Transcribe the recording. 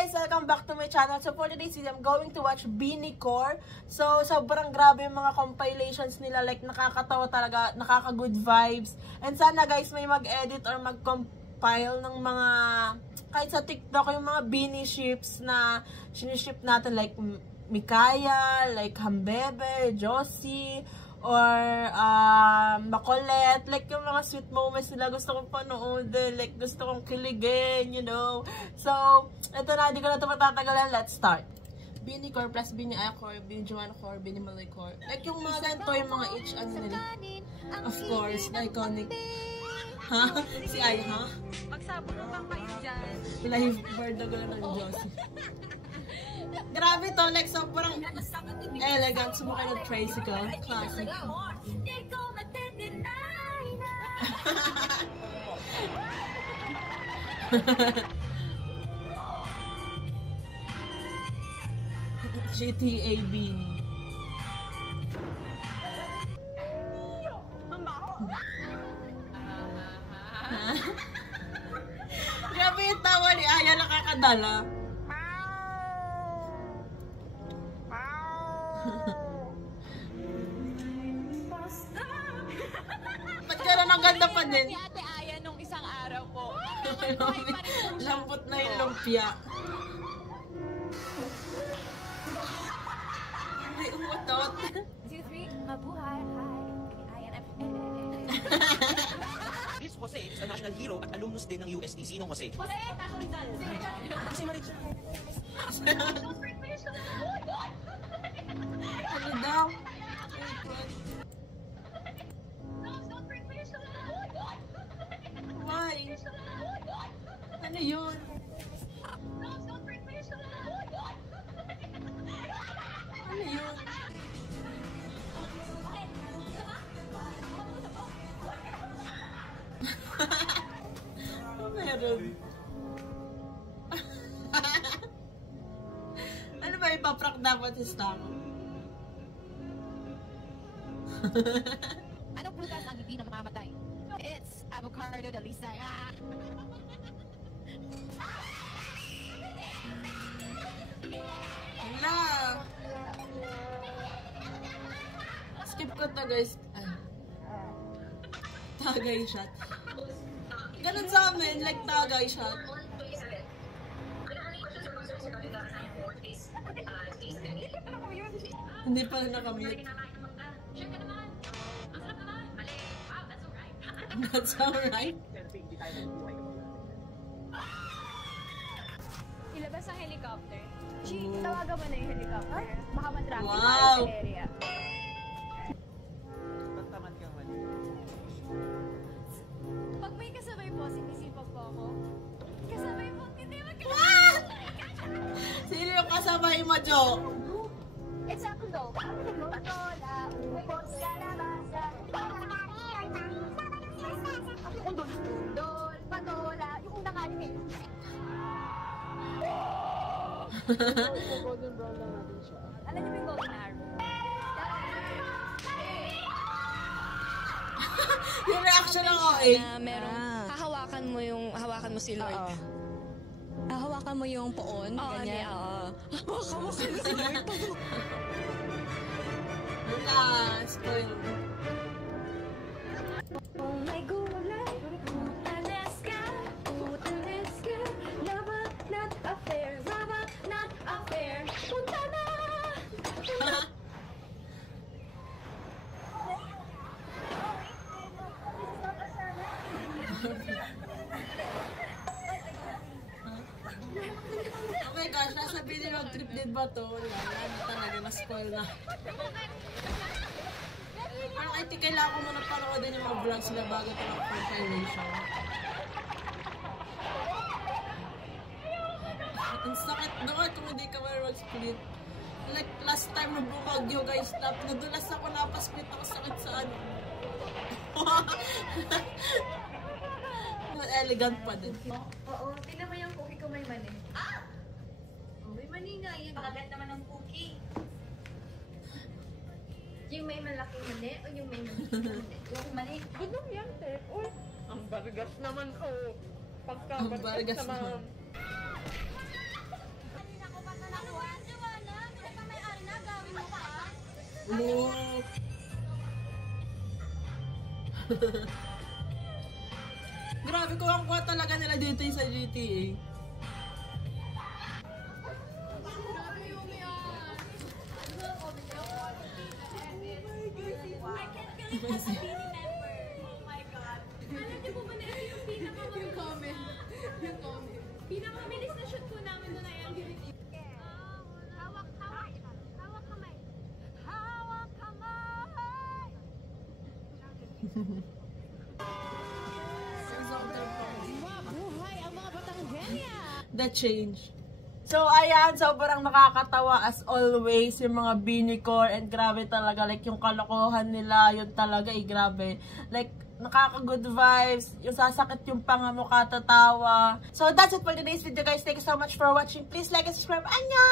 guys! Welcome back to my channel. So for today's video, I'm going to watch Beanie Core. So sobrang grabe yung mga compilations nila. Like nakakatawa talaga, nakaka-good vibes. And sana guys may mag-edit or mag-compile ng mga, kahit sa TikTok, yung mga Beanie ships na siniship natin. Like Mikaya, like Hambebe, Josie, or Macolette, like yung mga sweet moments nila, gusto kong panoodin, like gusto kong kiligin, you know. So, ito na, hindi ko na ito matatagalan, let's start. Beanie Core plus Beanie Aya Core, Beanie Joanna Core, Beanie Malay Core. Like yung mga ganito, yung mga each ano nila. Of course, the iconic. Ha? Si Aya, ha? Magsabog na kayo dyan. Lifeguard na gano'n ng Josie. Grabe to, like sobrang elegant, sumakay ng tricycle. Classic. GTA Beanie. Grabe yung tawa ni Aya, nakakadala. Ba't gano'n ang ganda pa din? Si Ate Aya nung isang araw po. Lambot na yung lumpia. Ay, umutot. 2, 3, mabuhay. Hi, Aya. This Jose is a national hero at alumnus din ng UST. Sinong Jose? Jose, Taco Rizal. Si Maritza. Ano daw? Why? Ano yun? Ano yun? Meron. Ano ba ipaprak dapat sa stomach? Anong prutas ang hindi na mamamatay? It's avocado de lisa. Wala. Skip ko to guys. Tagay shot. Ganun sa amin, like tagay shot. Hindi pa rin nakamute. That's alright. Ilabas ang helicopter. Tawagan mo na yung helicopter. Baka matraffic Wow. sa area. Pagtamad kang mali. Pag may kasabay po, sinisipag po ako. Kasabay po, hindi Sino yung kasabay mo, Jo? It's a kundo. Patola, upos, kalabasa. Dol, patola, yung naka-anime. Golden brown lang natin siya. Alam niyo ba yung golden arrow? Yung reaction ng OA. Na merong hawakan mo si Lord. Hawakan mo yung poon, ganyan. Hawakan mo si Lord. Wala, spoil. Oh my gulay, Alaska, Alaska, lava, not affair, lava, not affair, punta na! Oh my gosh, nasa video road trip din ba to? Wala na talaga, na-spoil na. Parang I think kailangan ko muna panoodin yung mga vlogs nila bago ito ng compilation. Ang sakit doon kung hindi ka mag-split. Like last time na bumagyo guys, nadulas ako, napasplit ako, sakit sa ano. Elegant pa din. Oo, tingnan mo yung cookie ko may mani. Ah! Oh, may mani nga yan. Pakagat naman ng cookie. Yung may malaking mani o yung may mani? Yung mani. Gano'n yan, te. Uy, ang bargas naman, oh. Ang bargas naman. Oh. Grabe, kuha talaga nila dito yung sa GTA. Pinakamabilis na shoot po namin doon ay ang Hawak kamay. Hawak kamay. Hawak kamay. The change. So, ayan, sobrang nakakatawa as always yung mga Binicor and grabe talaga, like yung kalokohan nila, yun talaga grabe. Like, nakaka-good vibes, yung sasakit yung panga mo katatawa. So, that's it for today's video guys. Thank you so much for watching. Please like and subscribe. Annyeong!